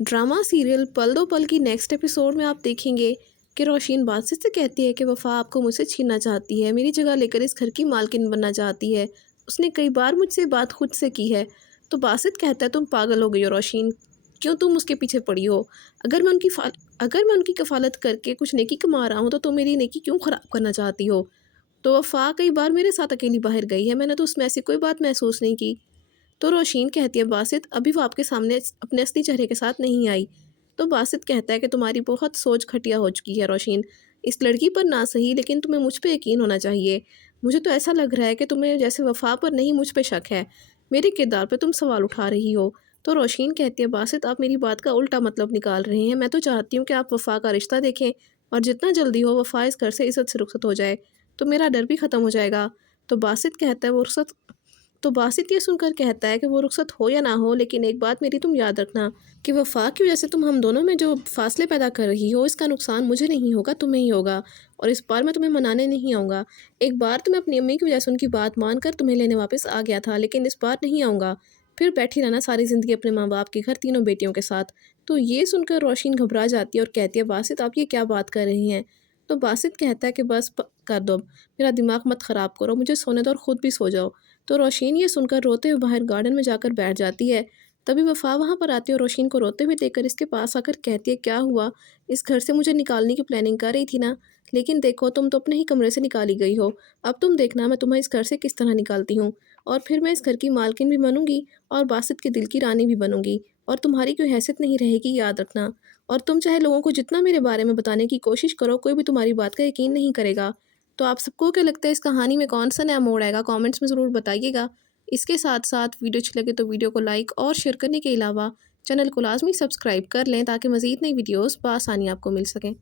Drama serial पल दो पल की नेक्स्ट एपिसोड में आप देखेंगे कि रोशीन बासित से कहती है कि वफ़ा आपको मुझसे छीनना चाहती है, मेरी जगह लेकर इस घर की मालकिन बनना चाहती है। उसने कई बार मुझसे बात खुद से की है। तो बासित कहता है तुम पागल हो गई हो रोशीन, क्यों तुम उसके पीछे पड़ी हो? अगर मैं उनकी अगर मैं उनकी कफ़ालत करके कुछ नेकी कमा रहा हूँ तो तुम मेरी नेकी क्यों ख़राब करना चाहती हो? तो वफ़ा कई बार मेरे साथ अकेली बाहर गई है, मैंने तो उसमें ऐसी कोई बात महसूस नहीं की। तो रोशीन कहती है बासित अभी वो आपके सामने अपने असली चेहरे के साथ नहीं आई। तो बासित कहता है कि तुम्हारी बहुत सोच घटिया हो चुकी है रोशीन। इस लड़की पर ना सही लेकिन तुम्हें मुझ पे यकीन होना चाहिए। मुझे तो ऐसा लग रहा है कि तुम्हें जैसे वफ़ा पर नहीं मुझ पे शक है। मेरे किरदार पे तुम सवाल उठा रही हो। तो रोशीन कहती है बासित आप मेरी बात का उल्टा मतलब निकाल रहे हैं। मैं तो चाहती हूँ कि आप वफ़ा का रिश्ता देखें और जितना जल्दी हो वफ़ा इस घर से इज़्ज़त से रुखसत हो जाए। तो मेरा डर भी ख़त्म हो जाएगा। तो बासित कहता है वो रुखसत तो बासित ये सुनकर कहता है कि वो रुखसत हो या ना हो लेकिन एक बात मेरी तुम याद रखना कि वफ़ा की वजह से तुम हम दोनों में जो फासले पैदा कर रही हो इसका नुकसान मुझे नहीं होगा तुम्हें ही होगा। और इस बार मैं तुम्हें मनाने नहीं आऊँगा। एक बार तो मैं अपनी अम्मी की वजह से उनकी बात मानकर तुम्हें लेने वापस आ गया था लेकिन इस बार नहीं आऊँगा। फिर बैठी रहना सारी ज़िंदगी अपने माँ बाप के घर तीनों बेटियों के साथ। तो ये सुनकर रोशीन घबरा जाती है और कहती है बासित आप ये क्या बात कर रही हैं? तो बासित कहता है कि बस कर दो अब, मेरा दिमाग मत ख़राब करो, मुझे सोने दो और ख़ुद भी सो जाओ। तो रोशीन ये सुनकर रोते हुए बाहर गार्डन में जाकर बैठ जाती है। तभी वफ़ा वहाँ पर आती है और रोशीन को रोते हुए देखकर इसके पास आकर कहती है क्या हुआ? इस घर से मुझे निकालने की प्लानिंग कर रही थी ना? लेकिन देखो तुम तो अपने ही कमरे से निकाली गई हो। अब तुम देखना मैं तुम्हें इस घर से किस तरह निकालती हूँ। और फिर मैं इस घर की मालकिन भी बनूँगी और बासित के दिल की रानी भी बनूँगी। और तुम्हारी कोई हैसियत नहीं रहेगी याद रखना। और तुम चाहे लोगों को जितना मेरे बारे में बताने की कोशिश करो, कोई भी तुम्हारी बात का यकीन नहीं करेगा। तो आप सबको क्या लगता है इस कहानी में कौन-सा नया मोड़ आएगा? कमेंट्स में ज़रूर बताइएगा। इसके साथ-साथ वीडियो अच्छी लगे तो वीडियो को लाइक और शेयर करने के अलावा चैनल को लाज़मी सब्सक्राइब कर लें ताकि मज़ीद नई वीडियोज़ बआसानी आपको मिल सकें।